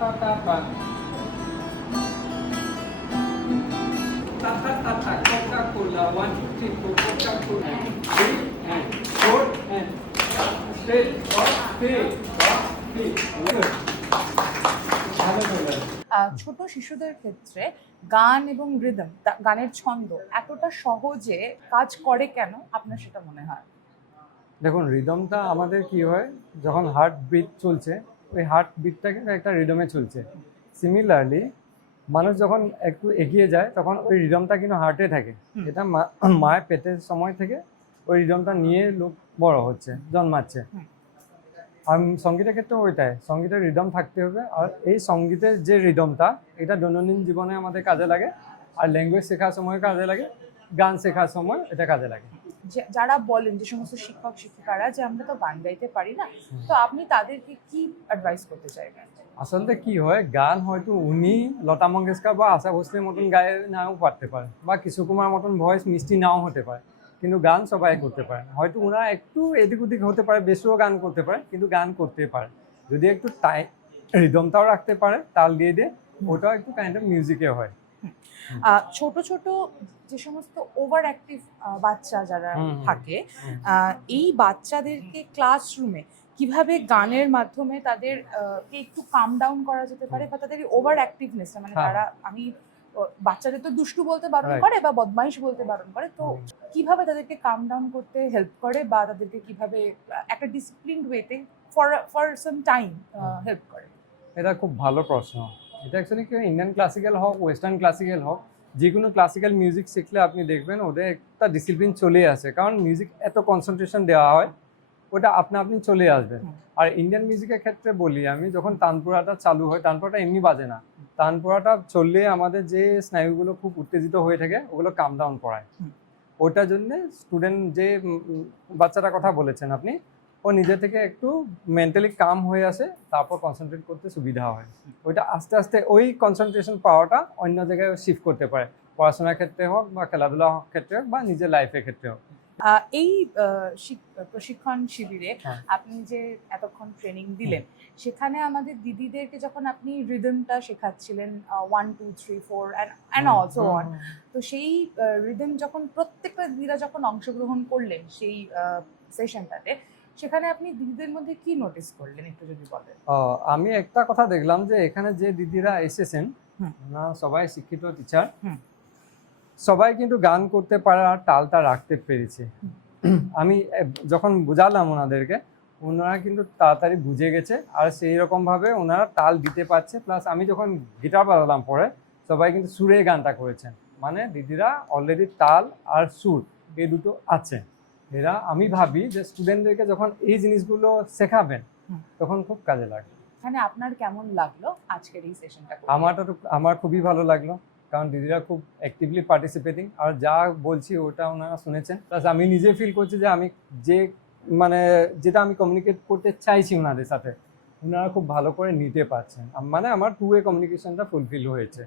ta ta ta. Ta ta ta ta. Coca-Cola. 1, 2, 3, 4. Coca-Cola. 3 and 4 and straight. Up, 3. Up, 3. Good. ভালো চলে। ছোট শিশুদের ক্ষেত্রে গান এবং রিদম, গানের ছন্দ এতটা সহজে কাজ করে কেন আপনার সেটা মনে হয়? দেখুন, রিদমটা আমাদের কি হয়, যখন হার্ট বিট চলছে ওই হার্ট বিটটা কিন্তু একটা রিদমে চলছে। সিমিলারলি মানুষ যখন একটু এগিয়ে যায় তখন ওই রিদমটা কিন্তু হার্টে থাকে। এটা মায়ের পেটের সময় থেকে ওই রিদমটা নিয়ে লোক বড় হচ্ছে, জন্মাচ্ছে। আর সঙ্গীতের ক্ষেত্রে ওইটাই, সঙ্গীতের রিদম থাকতে হবে। আর এই সঙ্গীতের যে রিদমটা, এটা দৈনন্দিন জীবনে আমাদের কাজে লাগে, আর ল্যাঙ্গুয়েজ শেখার সময় কাজে লাগে, গান শেখার সময় এটা কাজে লাগে। যারা বলেন, যে সমস্ত শিক্ষক শিক্ষিকারা, যে আমরা তো গান গাইতে পারি না, তো আপনি তাদেরকে কি অ্যাডভাইস করতে চাইবেন? আসলে কি হয়, গান হয়তো উনি লতা মঙ্গেশকর বা আশা ভোসলের মতন গায়ে নাও পারতে পারে, বা কিশোর কুমার মতন ভয়েস মিষ্টি নাও হতে পারে, কিন্তু গান সবাই করতে পারে না। হয়তো ওনারা একটু এদিক ওদিক হতে পারে, বেশিও গান করতে পারে, কিন্তু গান করতে পারে যদি একটু রিদমটাও রাখতে পারে, তাল দিয়ে দিয়ে, ওটাও একটু কাইন্ড অফ মিউজিকে হয়। ছোট ছোট যে সমস্ত ওভার অ্যাক্টিভ বাচ্চা যারা থাকে, এই বাচ্চাদেরকে ক্লাসরুমে কিভাবে গানের মাধ্যমে তাদের কে একটু কাম ডাউন করা যেতে পারে, বা তাদের ওভার অ্যাক্টিভনেস, মানে তারা, আমি বাচ্চাদের তো দুষ্টু বলতে বারণ করে বা বদমাইশ বলতে বারণ করে, তো কিভাবে তাদেরকে কাম ডাউন করতে হেল্প করে, বা তাদেরকে কিভাবে একটা ডিসিপ্লিনড ওয়েতে ফর সাম টাইম হেল্প করে? এটা খুব ভালো প্রশ্ন। এটা অ্যাকচুয়ালি কি, ইন্ডিয়ান ক্লাসিক্যাল হোক, ওয়েস্টার্ন ক্লাসিক্যাল হোক, যে কোনো ক্লাসিক্যাল মিউজিক শিখলে আপনি দেখবেন ওদের একটা ডিসিপ্লিন চলে আসে, কারণ মিউজিক এত কনসেন্ট্রেশন দেওয়া হয়, ওটা আপনি চলে আসবে। আর ইন্ডিয়ান মিউজিকের ক্ষেত্রে বলি আমি, যখন তানপুরাটা চালু হয়, তানপুরাটা এমনি বাজে না, তানপুরাটা চললে আমাদের যে স্নায়ুগুলো খুব উত্তেজিত হয়ে থাকে ওগুলো কাম ডাউন করায়। ওটার জন্য স্টুডেন্ট, যে বাচ্চাটার কথা বলেছেন আপনি, ও নিজে থেকে একটু মেন্টালি কাম হয়ে আসে, তারপর কনসেন্ট্রেট করতে সুবিধা হয়। ওইটা আস্তে আস্তে ওই কনসেন্ট্রেশন পাওয়াটা অন্য জায়গায় শিফট করতে পারে, পড়াশোনার ক্ষেত্রে হোক, বা খেলাধুলার ক্ষেত্রে হোক, বা নিজের লাইফের ক্ষেত্রে হোক। এই প্রশিক্ষণ শিবিরে আপনি যে এতক্ষণ ট্রেনিং দিলেন, সেখানে আমাদের দিদিদেরকে যখন আপনি রিদমটা শেখাচ্ছিলেন, 1 2 3 4 অ্যান্ড অলসো অন, তো সেই রিদম যখন প্রত্যেকটা দিদিরা যখন অংশগ্রহণ করলেন সেই সেশনটাতে, সেখানে আপনি দিদিদের মধ্যে কি নোটিস করলেন, একটু যদি বলেন? আমি একটা কথা দেখলাম যে এখানে যে দিদিরা এসেছেন, সবাই শিক্ষিত টিচার, সবাই কিন্তু গান করতে পারে আর তালটা রাখতে পেরেছে। আমি যখন বুঝালাম ওনাদেরকে, ওনারা কিন্তু তাড়াতাড়ি বুঝে গেছে, আর সেই রকমভাবে ওনারা তাল দিতে পারছে। প্লাস আমি যখন গিটার বাজালাম পরে, সবাই কিন্তু সুরে গানটা করেছেন, মানে দিদিরা অলরেডি তাল আর সুর এই দুটো আছে। এরা, আমি ভাবি যে স্টুডেন্টদেরকে যখন এই জিনিসগুলো শেখাবেন তখন খুব কাজে লাগবে। মানে আপনার কেমন লাগলো আজকের এই সেশনটা? আমার খুবই ভালো লাগলো, কারণ দিদিরা খুব অ্যাক্টিভলি পার্টিসিপেটিং, আর যা বলছি ওটা ওনারা শুনেছেন। প্লাস আমি নিজে ফিল করছি যে আমি যেটা আমি কমিউনিকেট করতে চাইছি ওনাদের সাথে, ওনারা খুব ভালো করে নিতে পারছেন, মানে আমার টু ওয়ে কমিউনিকেশনটা ফুলফিল হয়েছে।